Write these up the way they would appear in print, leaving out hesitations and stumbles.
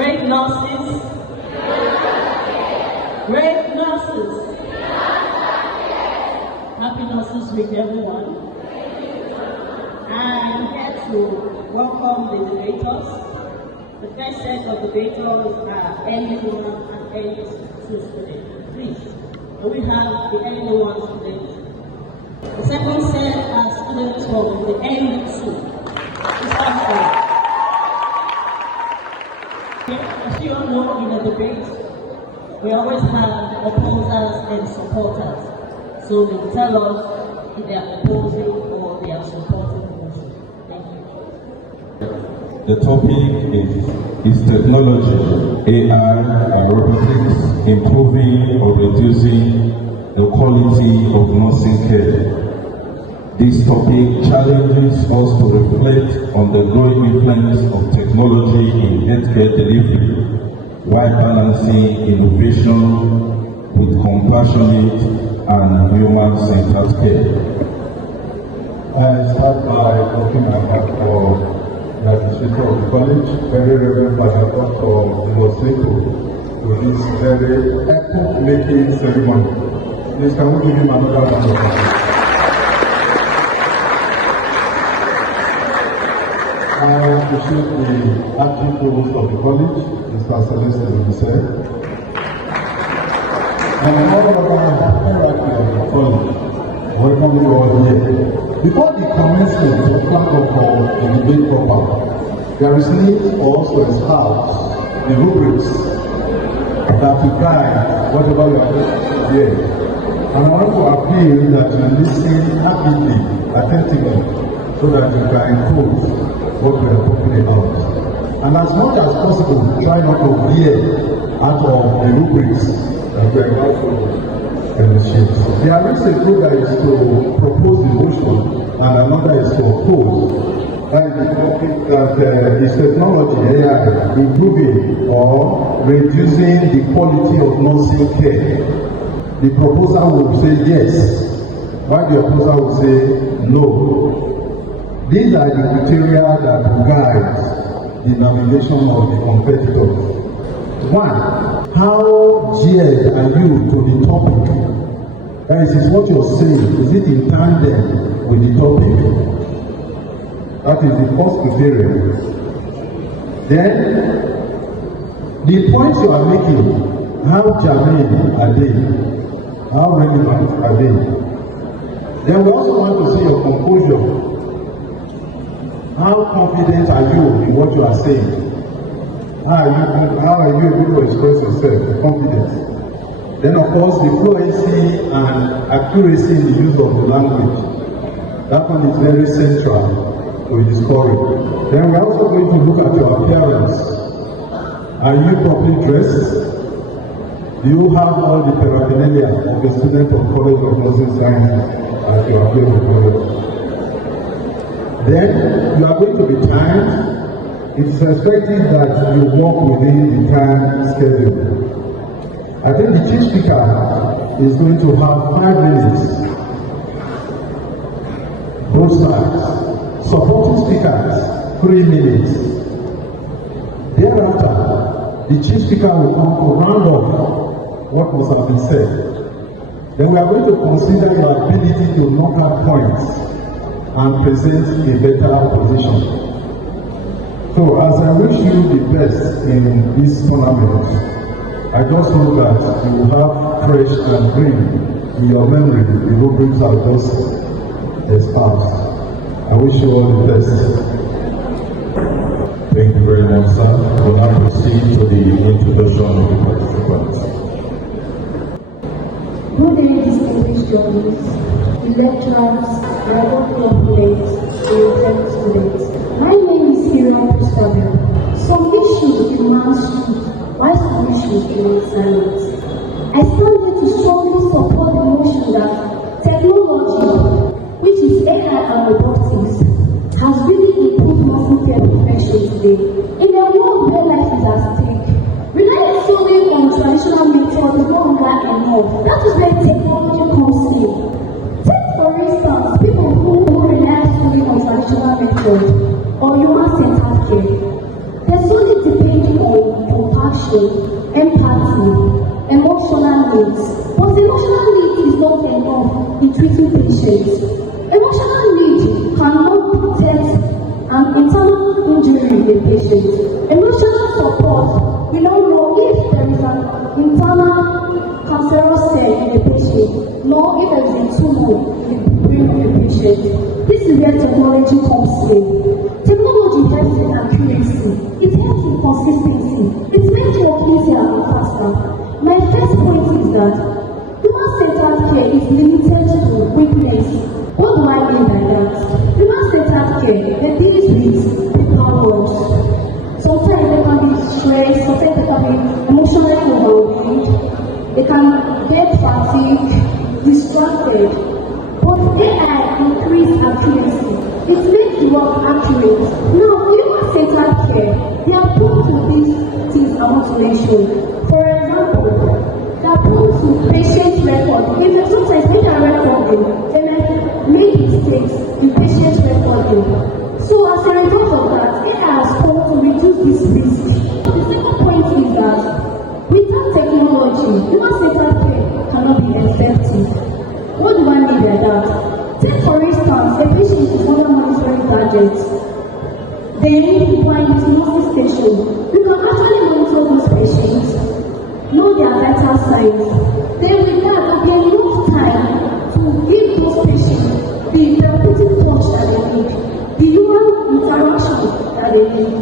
Great nurses. Great nurses. Happy Nurses Week, everyone. I'm here to welcome the debaters. The first set of debaters are ND1 and ND2 students. Please, we have the ND1 students. The second set are students from the ND2. As you all know, in a debate, we always have opposers and supporters. So they will tell us if they are opposing or they are supporting the motion. Thank you. The topic is technology, AI, and robotics improving or reducing the quality of nursing care. This topic challenges us to reflect on the growing influence of technology in healthcare delivery while balancing innovation with compassionate and human-centered care. I start by talking about the administrator of the college, Very Reverend Father Dr. Moseko, to this very epoch-making ceremony. Please, can we give him another round of applause? I appreciate the acting provost of the college, Mr. Celeste Himself, and all of our hierarchy of the college. Welcome you all here. Before the commencement of the debate proper, there is need for us to establish the rubrics that will guide whatever you are going to hear. And I want to appeal that you listen actively, attentively, so that you can improve what we are talking about. And as much as possible, try not to veer out of the rubrics that we are about to initiate. There is a group that is to propose the motion and another is to oppose. And the topic that is technology, AI, improving or reducing the quality of nursing care. The proposer will say yes, while the opposer will say no. These are the criteria that will guide the navigation of the competitors. One, how geared are you to the topic? That is what you're saying. Is it in tandem with the topic? That is the first criteria. Then, the points you are making, how germane are they? How relevant are they? Then we also want to see your composure. How confident are you in what you are saying? How are you able to express yourself with confidence? Then of course the fluency and accuracy in the use of the language. That one is very central to the story. Then we are also going to look at your appearance. Are you properly dressed? Do you have all the paraphernalia of a student of College of Nursing Sciences at your available? Then you are going to be timed. It is expected that you work within the time schedule. I think the chief speaker is going to have 5 minutes. Both sides. Supporting speakers, 3 minutes. Thereafter, the chief speaker will come to round off what must have been said. Then we are going to consider your ability to knock out points and present a better position. So as I wish you the best in this tournament, I just know that you will have fresh and green in your memory the rubrics are just espoused. I wish you all the best. Thank you very much, sir. We'll now proceed to the introduction of the participants. Good day, distinguished journalists, lecturers, rival complaints, and students. My name is Hero Pustabi. Some issues demand truth, while some issues demand silence. I stand here to strongly support the notion that technology, which is AI and robotics, has really improved nursing care profession today. In a world where life is at stake, relying solely on traditional methods is no longer enough. That is where technology comes in. Take for instance, people who rely solely on traditional methods or human-centered care. They're solely depending on compassion, empathy, emotional needs. But emotional needs is not enough in treating patients. Emotional needs cannot detect an internal injury in the patient. Emotional support, we don't know if there is an internal cancerous cell in the patient, nor if there is a tumor in the brain of the patient. This is where technology comes in. Technology helps in accuracy, it helps in consistency, it makes work easier and faster. My first point is that human-centered care is limited to weakness. What do I mean by that? Human-centered care deals with people words. Sometimes they can be stressed, sometimes they can be emotionally overwhelmed, they can get fatigued, distracted. But AI increase accuracy. It makes the work accurate. Now, human-centered care, they are prone to these things I want to mention. For example, they are prone to patient record. Sometimes when they are recording, they might make mistakes in patient recording. So as a result of that, AI has come to reduce this risk. The second point is that without technology, human-centered care cannot be effective. What do I mean by that? Take for instance, a patient is under monitoring gadgets. Then, while it's nursing station, you can actually monitor those patients, know their vital signs. Then with that, there will be enough time to give those patients the therapeutic touch that they need, the human interaction that they need.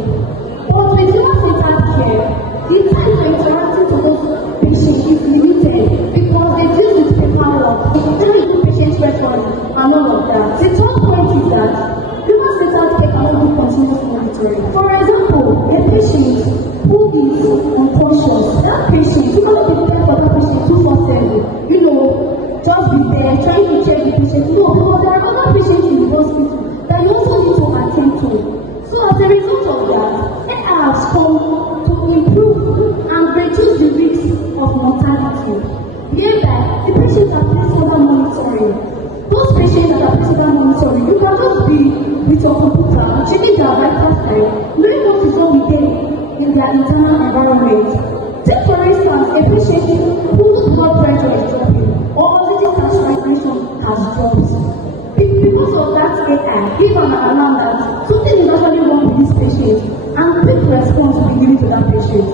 But with human-centered care, the time for interacting with those patients is limited because they deal with paperwork, they do patient records and all of that. The third point is that human-centered care cannot do continuous monitoring. For example, a patient who is unconscious, that patient, you cannot be there for that patient 247, just be there trying to check the patient. No, because there are other patients in the hospital that you also need to attend to. So as a result of that, AI has come to improve and reduce the risk of mortality. Hereby, the patients are placed under monitoring. Those patients that are placed under monitoring, you can just be with your computer, checking their vital signs, knowing what is wrong with them in their internal environment. Take for instance, a patient whose blood pressure is dropping or oxygen saturation has dropped. Because of that AI, give an alarm that something is actually wrong with this patient and quick response will be given to that patient.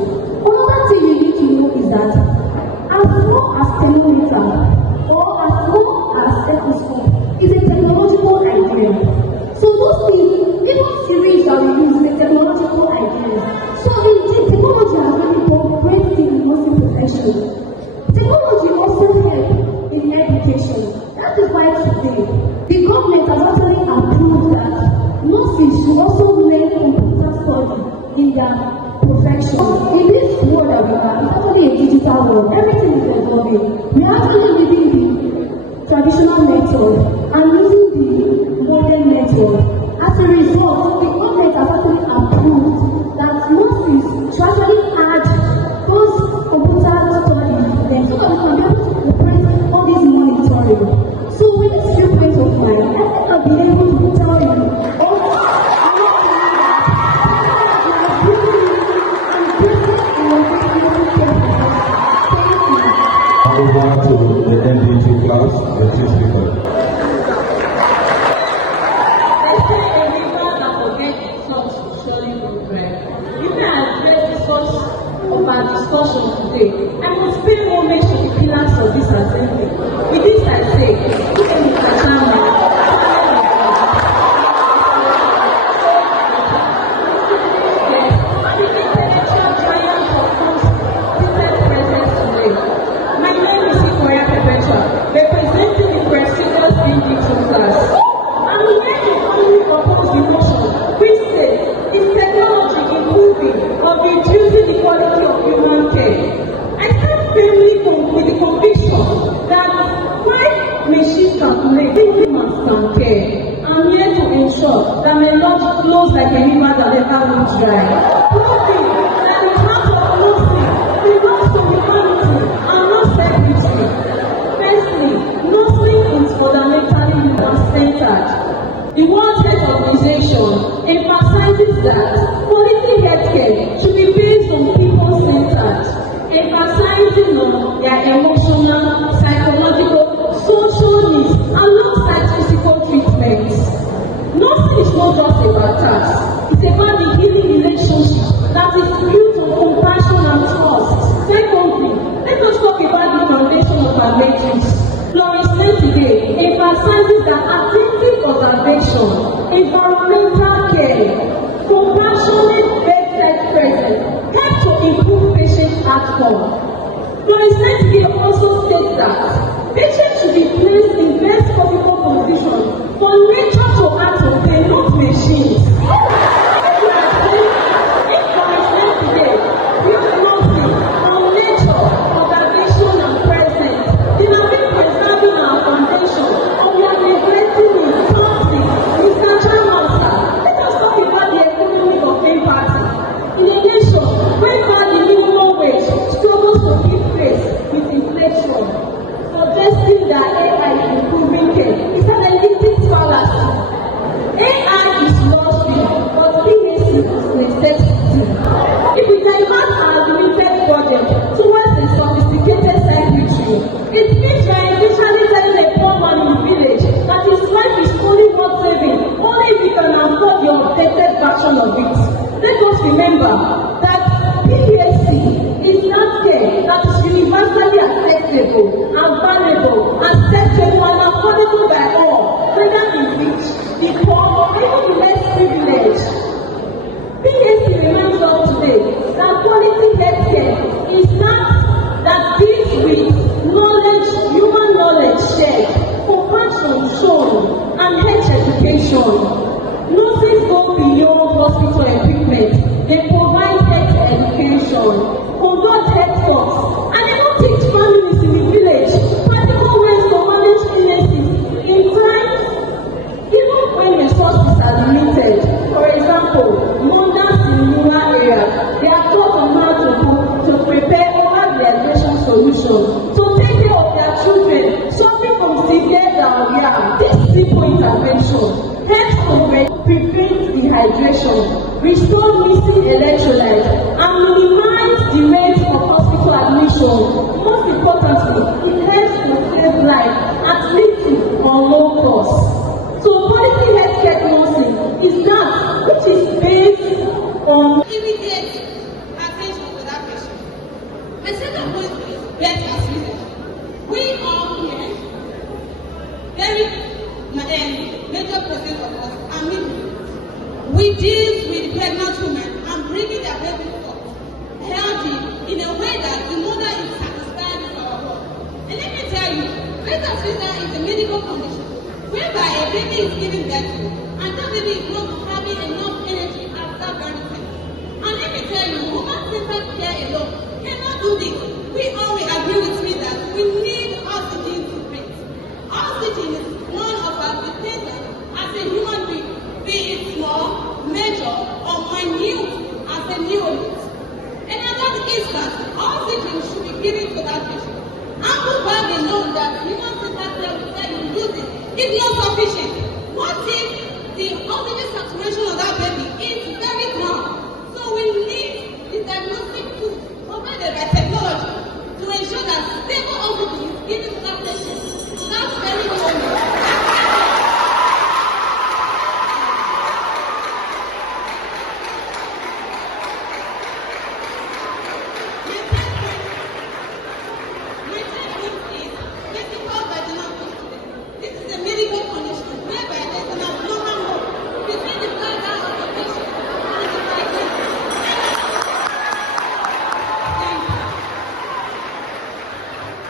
Another thing you need to know is that as small as thermometer or as small as stethoscope is a technological idea. So those things, even syringe that we use is a technological idea. So indeed, technology has really done great things in nursing protection. Technology also helps in education. That is why today, the government has actually approved that nurses should also learn computer study in their profession. In this world that we are, it's actually a digital world. Everything is evolving. We are actually living the traditional method and using the modern method. As a result, the government has actually approved that nurses should actually add those computer studies to them so that we can be able to operate all this monitoring. So with these few points of mine, I think I'll be able to tell you all Over to the ND2 class, the two speakers. They say a river that forgets its source will surely go dry. You can address the source of our discussion today. I must pay homage to the pillars of this assembly. With this I say, Mr. Chairman, representing the prestigious ND2 class. And we like to only propose the motion, which says, is technology improving or reducing the quality of human care? I stand firmly with the conviction that while machines calculate, humans can care. I'm here to ensure that my love flows like a river that never will dry. Proving that the heart of nursing belongs to humanity and not secretary. Firstly, nursing is fundamentally human-centered. The World Health Organization emphasizes that quality healthcare should be based on people-centered. their emotional, psychological, social needs, alongside physical treatments. Nursing is not just about tasks, it's about the healing relationship that is built on compassion and trust. Secondly, let us talk about the foundation of our matrix. Florence Nightingale emphasizes that attentive observation, environmental care, compassionate bedside presence help to improve patient outcome. Florence Nightingale also states that patients should be placed in best possible position for nature to act on pain, not machines. Suggesting that AI is improving care is an elitist fallacy. AI is luxury, but PAC is necessity. If we divert our limited budget towards a sophisticated circuitry, it means we are essentially telling a poor man in the village that his life is only worth saving only if he can afford the updated version of it. Let us remember that PAC is not care that is universally accessible and valuable, acceptable and affordable by all, whether the rich, the poor, or even the less privileged. PAC reminds us today that quality healthcare is not that deals with knowledge, human knowledge shared, compassion shown, and health education. Nurses go beyond hospital equipment. They provide health education, conduct health talks, and even teach families in the village practical ways to manage illnesses in times even when resources are limited. For example, mothers in rural areas, they are taught on how to prepare oral rehydration solutions to take care of their children suffering from severe diarrhea. This simple intervention helps to prevent dehydration, restore missing electrolytes, and minimize the rate of hospital admission. Most importantly, it helps to save lives at little or low cost. So quality healthcare nursing is that which is based on immediate attention to that patient. The second point is bed facility. We are here, very major percent of us are midwives. We deal with pregnant women and bringing their baby forth healthy in a way that the mother is satisfied with our work. And let me tell you, breast feeding is a medical condition whereby a baby is given birth to and that baby is not having enough energy after birthing. And let me tell you, woman-centered care alone cannot do this. We all will agree with me that we need oxygen to breathe. Oxygen is one of our dependents as a human being, be it small, major, or minute as a neonate. And at that instant, oxygen should be given to that patient. Ample bag alone that human-centered care will tell you use it is not sufficient. What if the oxygen saturation of that baby is very low? So we need the diagnostic tools provided by technology to ensure that stable oxygen is given to that patient. So that's very important.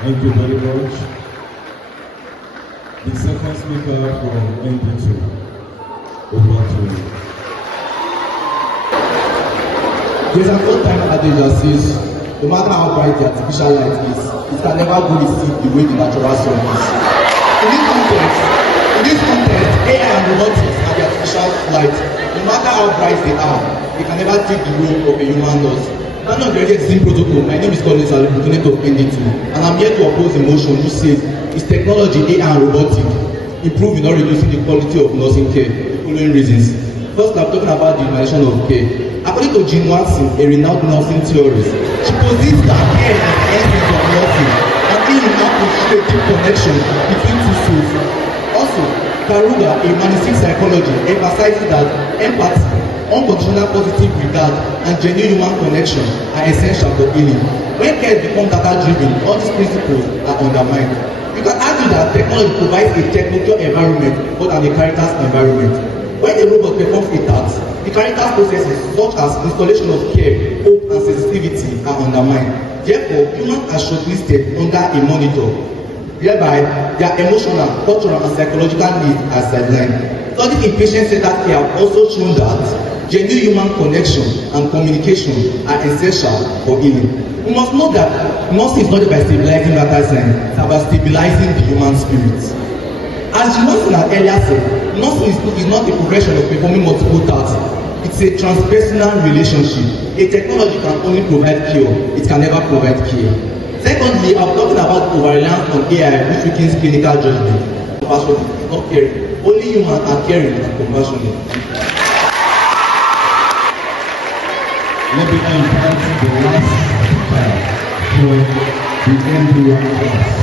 Thank you very much. The second speaker from ND2. Over to you. There's an old time adage that says, no matter how bright the artificial light is, it can never go receive the way the natural sun is. In this context, AI and robotics are the artificial light. No matter how bright they can never take the role of a human nurse. I'm not very existing protocol. My name is Collins, I'm a proponent of ND2, and I'm here to oppose a motion which says, is technology, AI and robotics improving or reducing the quality of nursing care? Following reasons. First, I'm talking about the humanization of care. According to Jean Watson, a renowned nursing theorist, she posits that care is the essence of nursing. a deep connection between two souls. Also, Karuga, a humanistic psychology, emphasizes that empathy, unconditional positive regard, and genuine human connection are essential for healing. When care becomes data-driven, all these principles are undermined. You can argue that technology provides a technical environment more than a character's environment. When a robot performs a task, the character's processes such as installation of care, hope, and sensitivity are undermined. Therefore, humans are shortlisted under a monitor, whereby their emotional, cultural, and psychological needs are sidelined. Studies in patient-centered care have also shown that genuine human connection and communication are essential for healing. We must know that nursing is not about stabilizing matter signs, it's about stabilizing the human spirit. As Johnson had earlier said, nursing is not a progression of performing multiple tasks. It's a transpersonal relationship. A technology can only provide cure, it can never provide care. Secondly, I'm talking about over-reliance on AI, which weakens clinical judgment. Compassion is not caring. Only humans are caring and compassionate. Let me invite the last speaker for the ND2 class.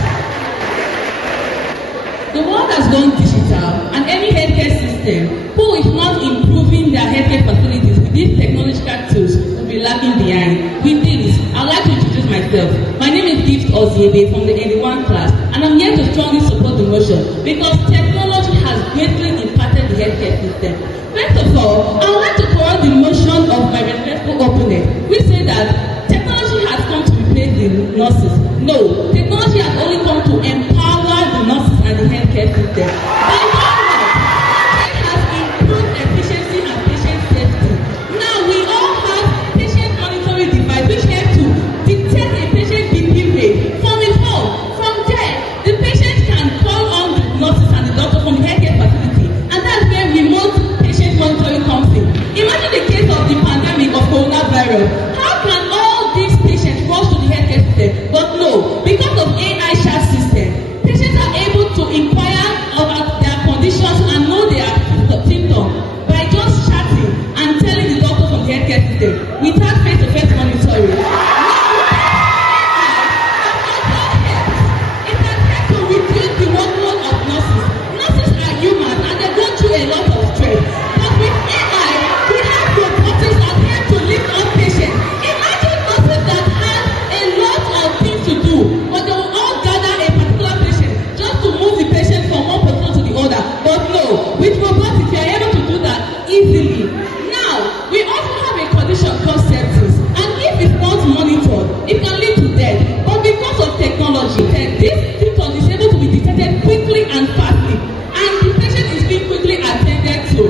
The world has gone digital, and any healthcare system who is not improving their healthcare facilities with these technological tools will be lagging behind. With this, I'd like to introduce myself. My name is Gift Oziebe from the ND1 class, and I'm here to strongly support the motion because technology has greatly impacted the healthcare system. First of all, I would like to correct the motion of my respectful opponent, which say that technology has come to replace the nurses. No, technology has only come to empower the nurses and the healthcare system. By doing that, it has improved efficiency and patient safety. Now we all have patient monitoring device which help to detect a patient BP rate from his home. From there, the patient can call on the nurses and the doctor from the healthcare facility, and that's where remote patient monitoring comes in. Imagine the case of the pandemic of coronavirus. How can all these patients rush to the healthcare system? But no, because of AI chat system, patients are able to inquire about their conditions and know their symptoms by just chatting and telling the doctor from the healthcare system without face-to-face monitoring. It has helped to reduce the workload of nurses. Nurses are human and they go through a lot of stress. But with AI, we have robotics that help to lift up patients. Imagine nurses that have a lot of things to do, but they will all gather a particular patient just to move the patient from one position to the other. But no, with robotics, we are able to do that easily. Now, we also have a condition called sepsis, and if it's not monitored, it can lead to death. But because of technology, this symptom is able to be detected quickly and fastly, and the patient is being quickly attended to.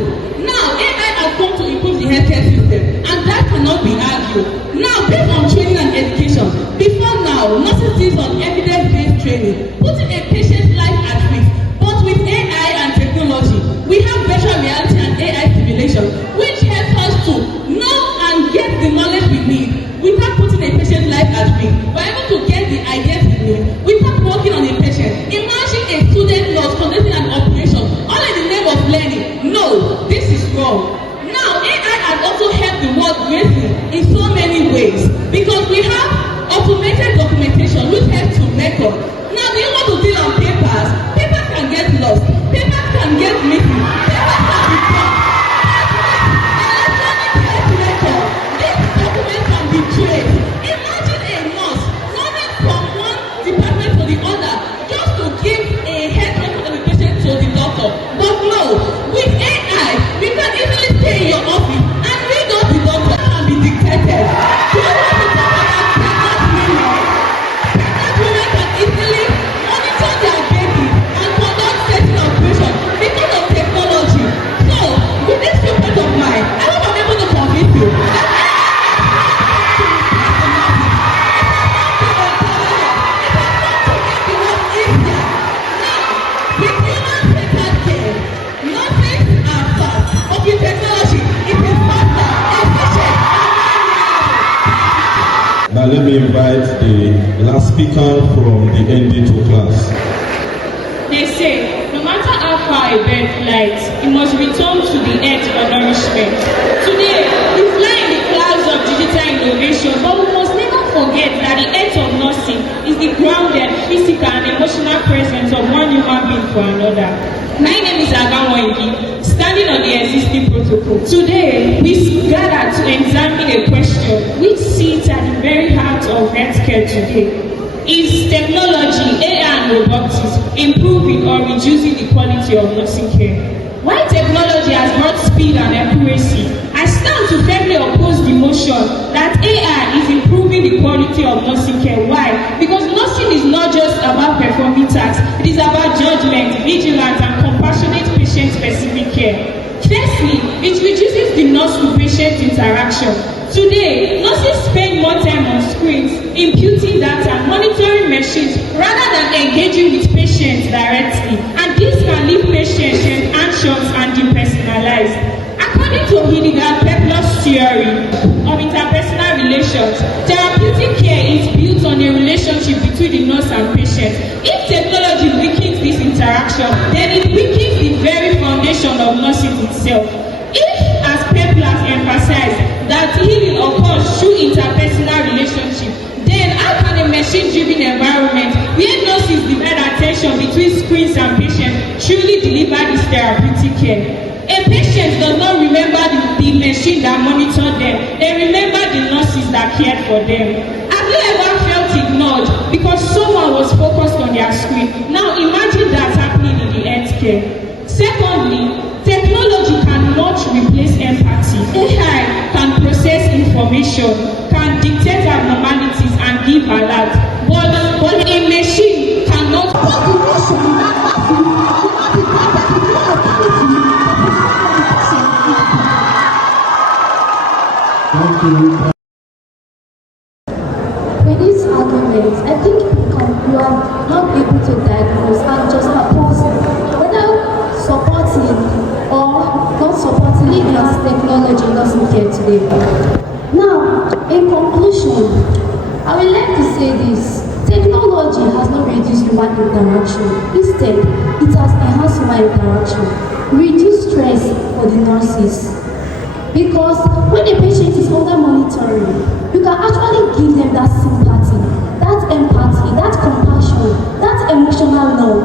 Now, AI has come to improve the healthcare system, and that cannot be argued. Now, based on training and education, before now, nurses use on evidence-based training, putting a patient's life at risk. But with AI and technology, we have virtual reality and AI simulation, which helps us to know and get the knowledge we need without putting a patient's life at risk. We're able to get the ideas we need without working on a patient. Imagine a student nurse conducting an operation all in the name of learning. No, this is wrong. Now, AI has also helped the world greatly in so many ways because we have automated documentation which helps to record. Now, do you want to deal on papers? Papers can get lost. Papers can get missing. Papers can be gone. Electronic health record. This document can be traced. Imagine a nurse running from one department to the other just to give a health record of the patient to the doctor. But no, with AI, we can easily stay in your office and read up the doctor can be dictated. Do you want to talk about pregnant women? Pregnant women can easily monitor their baby and conduct certain operations because of technology. So, with this viewpoint of mine, I hope I'm able to convince you that Now let me invite the last speaker from the ND2 class. They say, no matter how far a bird flies, it must return to the earth for nourishment. Today, we fly in the clouds of digital innovation, but we must never forget that the end of nursing is the grounded, physical, and emotional presence of one human being for another. My name is Agamoigi, standing on the existing protocol. Today, we gather to examine a question which sits at the very heart of healthcare today. Is technology, AI and robotics improving or reducing the quality of nursing care? While technology has brought speed and accuracy, I stand to firmly oppose the motion that AI is improving the quality of nursing care. Why? Because nursing is not just about performing tasks, it is about judgment, vigilance, and compassionate patient-specific care. Firstly, it reduces the nurse-to-patient interaction. Today, nurses spend more time on screens, imputing data, monitoring machines, rather than engaging with patients directly. And this can leave patients anxious and depersonalized. According to Hildegard Pepler's theory of interpersonal relations, therapeutic care is built on a relationship between the nurse and patient. If technology weakens this interaction, then it weakens the very foundation of nursing itself. If, as Pepler emphasized, that healing occurs through interpersonal relationship, then how can a machine-driven environment where nurses divide attention between screens and patients truly deliver this therapeutic care? A patient does not remember the machine that monitored them. They remember the nurses that cared for them. Have you ever felt ignored because someone was focused on their screen? Now imagine that happening in the healthcare. Secondly, technology cannot replace empathy. AI can process information, can dictate abnormalities and give alerts, but a machine cannot. With these arguments, I think you are not able to diagnose and just oppose whether supporting or not supporting the enhanced technology doesn't care today. Now, in conclusion, I would like to say this. Technology has not reduced human interaction. Instead, it has enhanced human interaction, reduced stress for the nurses. Because when a patient is under monitoring, you can actually give them that sympathy, that empathy, that compassion, that emotional love.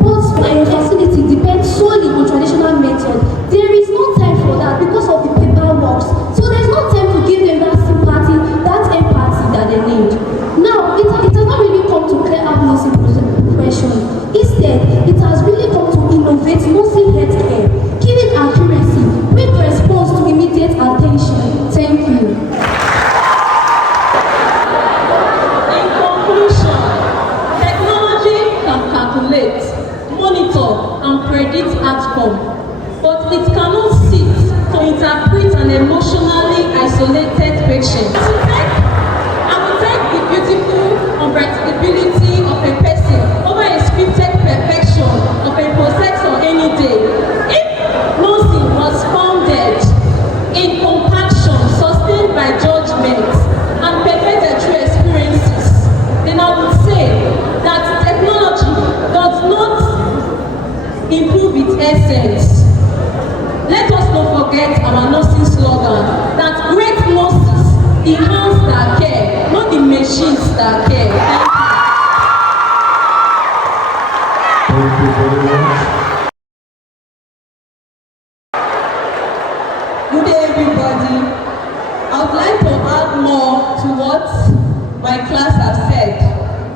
But when a facility depends solely on traditional methods, there is no time for that because of the paperwork. So there's no time to give them that sympathy, that empathy that they need. Now, it has not really come to clear up nursing profession. Instead, it has really come to innovate nursing healthcare, giving accuracy, quick response to immediate attention. Thank you. In conclusion, technology can calculate, monitor, and predict outcome, but it cannot sit to interpret an emotionally isolated patient. I will take the beautiful unpredictability of a person over a scripted perfection of a processor any day. If nursing was founded in compassion, sustained by judgment, and perfected through experiences, then I would say that technology does not improve its essence. Let us not forget our nursing slogan that great nurses enhance their care, not the machines that care. Thank you very much. Good day, everybody. I would like to add more to what my class has said.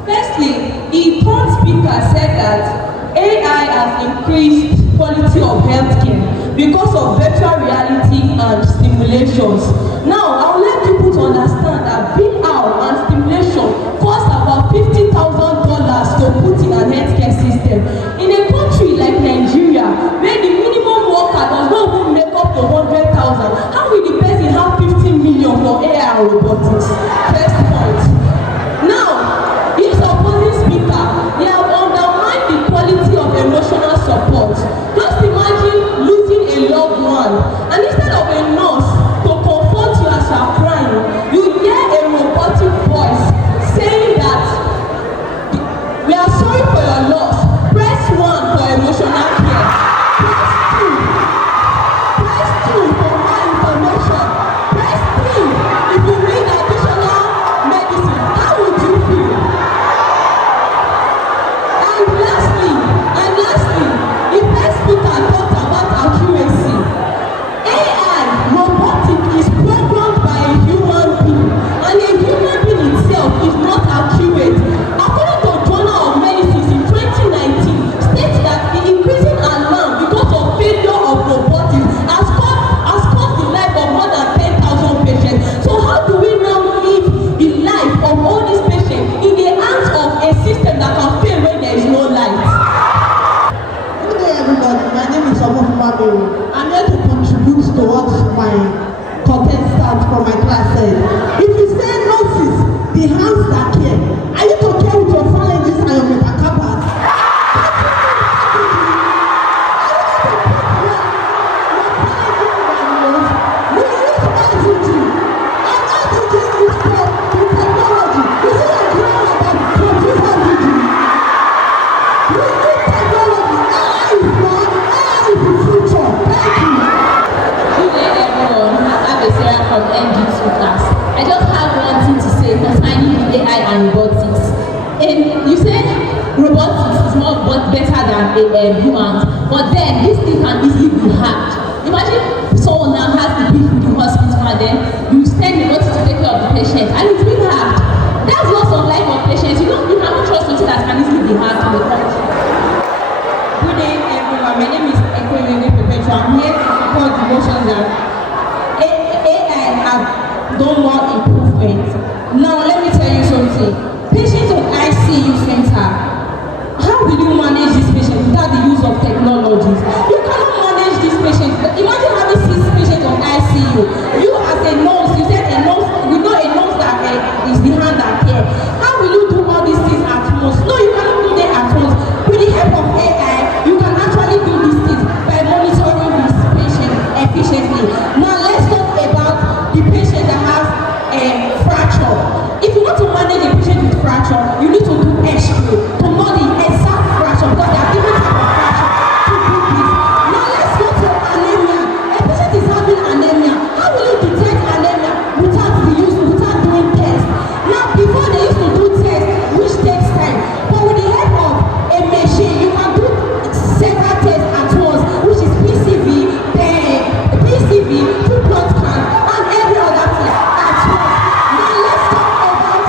Firstly, the third speaker said that AI has increased quality of healthcare because of virtual reality and stimulations. Now, I would like people to understand that VR and stimulation cost about $50,000 to put in an healthcare system. In a country like Nigeria, where the minimum worker does not even make up to 100,000, how will the person have 15 million for AI and robotics? First point. Now, this opposing speaker, they have undermined the quality of emotional support. Just imagine losing a loved one, and instead of a nurse to comfort you as you are crying, you hear a robotic voice saying that we are sorry for your loss. Press 1 for emotional care. of human being. I'm here to contribute to what my contestant from my class said. If you say nurses, the hands that care, are you to care with your phalanges and your metacarpals? From ND2 class. I just have one thing to say concerning AI and robotics. And you say robotics is more better than humans, but then this thing can easily be hacked. Imagine someone now has the beef with the hospital and then you send the robotics to take care of the patient and it's being hacked. That's loss of life of patients. You cannot trust something that can easily be hacked in the country. Good day, everyone. My name is Ekwemene Perpetua. I'm here to support the motion that AI have done more improvement. Now, let me tell you something. Patients on ICU center, how will you manage this patient without the use of technologies? You cannot manage this patient. Imagine having 6 patients on ICU. You as a nurse, you said a nurse, we know a nurse that is the hand that care. How will you do all these things at once? No, you cannot do them at once. With the help of AI, you can actually do these things by monitoring this patient efficiently. Now, let's talk about the patient that has a fracture. If you want to manage a patient with fracture, you need to do X-ray to know the exact fracture because there are different types of fracture to do this. Now let's go to anemia. A patient is having anemia. How will you detect anemia without doing tests? Now before they used to do tests, which takes time, but with the help of a machine, you can do several tests at once, which is PCV, full blood count, and every other thing at once. Now let's talk about,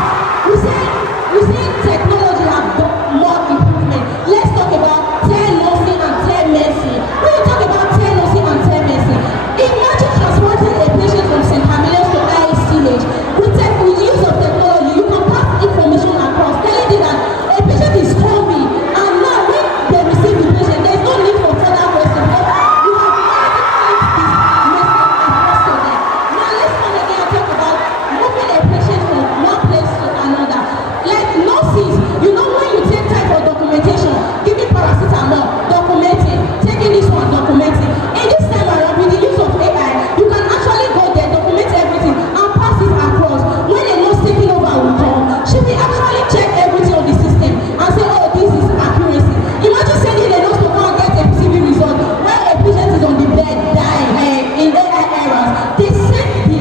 we say technology have done more improvement. Let's talk about telemedicine and telemedicine. When you talk about telemedicine and telemedicine, imagine transporting a patient from St. Camillus to ICH. With use of technology, you can pass information across, telling you that a patient is coming, and now when they receive the patient, there's no need for further questions. You have now let's come again and talk about moving a patient from one place to another. Like nurses, you know when you take time for documentation, giving paracetamol, documenting, taking this one, documenting. In this time around, with the use of AI, you can actually go there, document everything, and pass it across. When a nurse taking over will come, she will actually check everything on the system and say, oh, this is accuracy. Imagine sending a nurse to go and get a PCV result when a patient is on the bed dying in AI errors. They send the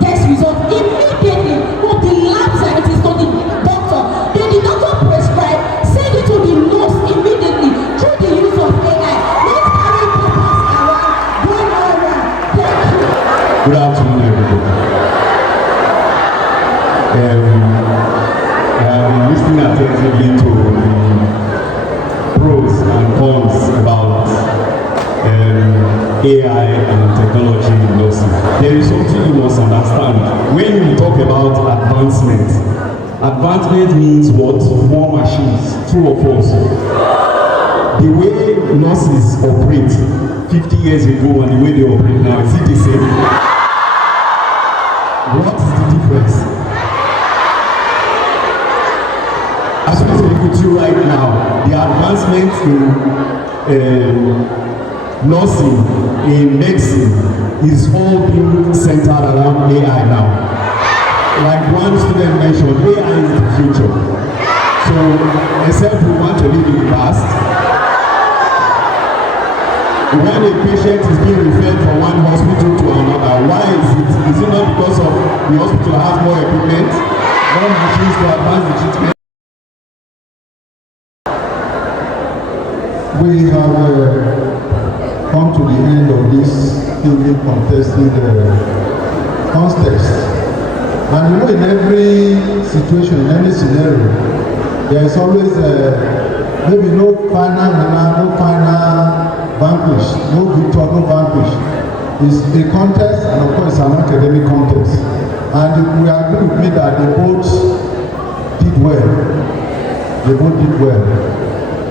test result immediately from the lab scientist to the doctor. Then the doctor prescribe, send it to the nurse immediately through the use of AI. Not carrying papers around, going around. Thank you. Good afternoon, everybody. I have been listening attentively to the pros and cons about AI and technology in nursing. There is something you must understand. When you talk about advancement means what? More machines, true or false? The way nurses operate 50 years ago and the way they operate now, is it the same? What is the difference? As we say with you right now, the advancement in nursing, in medicine, is all being centered around AI now. Like one student mentioned, AI is the future. So, except we want to live in the past, when a patient is being referred from one hospital to another, why is it? Is it not because of the hospital has more equipment, more machines to advance the treatment? We have come to the end of this evening contesting contest. And you know, in every situation, in any scenario, there is always maybe no final winner, no final vanquish, no victor, no vanquish. It's a contest, and of course, it's an academic contest. And we agree with me that they both did well. They both did well.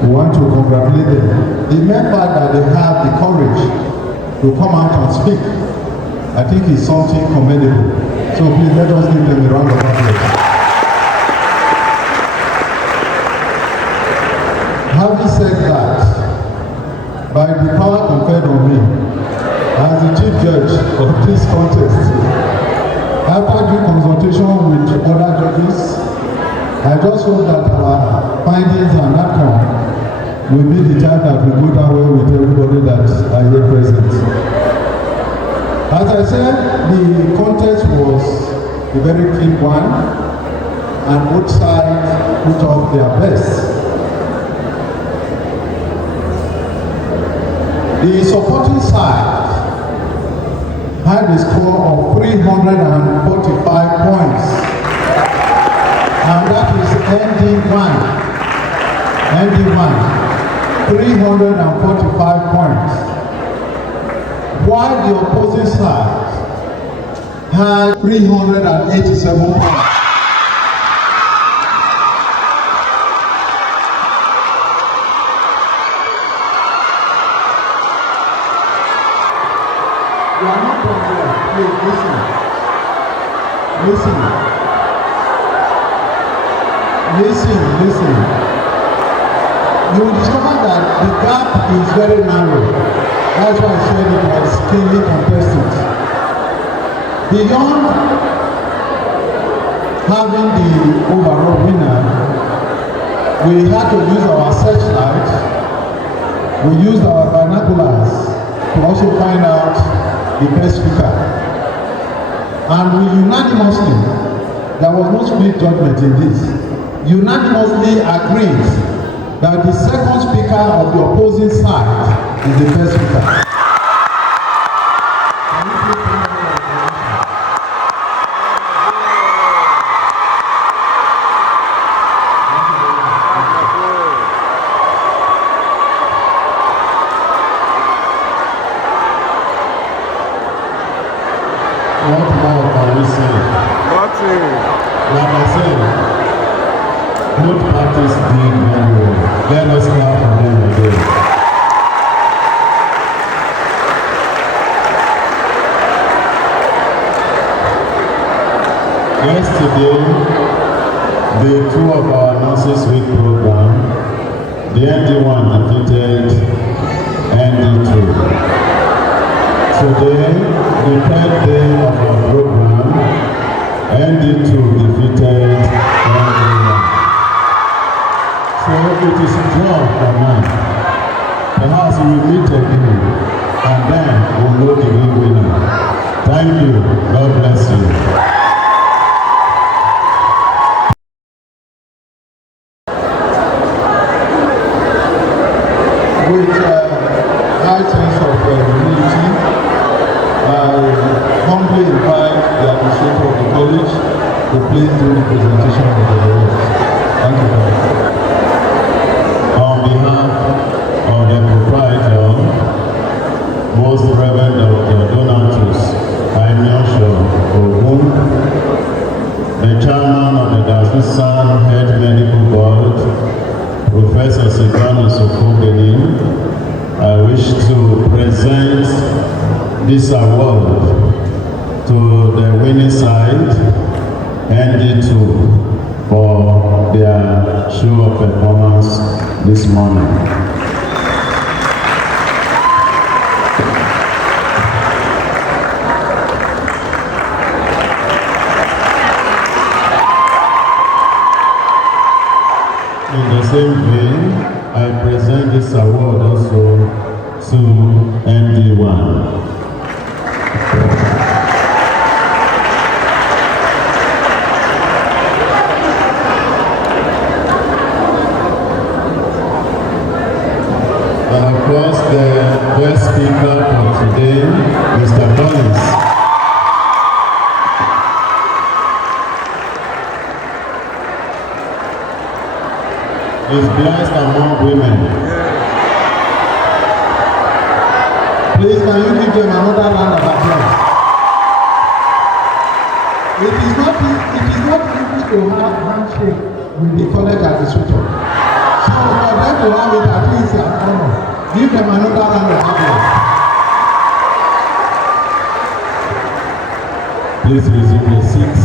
We want to congratulate them. The member that they have the courage to come out and speak, I think is something commendable. So please let us give them a round of applause. Having said that, by the power conferred on me as the chief judge of this contest, after due consultation with other judges, I just hope that our findings and outcome will be the time that we go down well with everybody that are here present. As I said, the contest was a very clean one, and both sides put up their best. The supporting side had a score of 345 points, and that is ND1. ND1, 345 points. While the opposing side had 387 points. You are not done there. Please listen. Listen. You will discover that the gap is very narrow. That's why I said it was keenly contested. Beyond having the overall winner, we had to use our searchlight. We used our binoculars to also find out the best speaker. And we unanimously, there was no split judgment in this, unanimously agreed that the second speaker of the opposing side is the best speaker. What more can we say? Nothing. Like I said, both parties did very well. Let us clap for them again. Yesterday, the two of our nurses week program, the ND1 defeated ND2. Today, the third day of our program, ND2 defeated ND1. So it is draw for man. Perhaps we will meet again, and then we'll know the real winner. Thank you. God bless you. With high sense of humility, I humbly invite the administrator of the college to please do the presentation of the awards. Thank you very much. On behalf of the proprietor, Most Reverend Dr. Donatus Aimyosho Ogun, the chairman of the Diocesan Head Medical Board, Professor Sigano Sokogeni, I wish to present this award to the winning side, ND2, for their show of performance this morning. In the same vein, I present this award also to ND1. And of course, the best speaker for today, Mr. Collins. Is blessed among women. Please, can you give them another round of applause? It is not easy to have handshake with the college administrator. So for them to have it, at least you have honor. Give them another round of applause. Please resume your seats.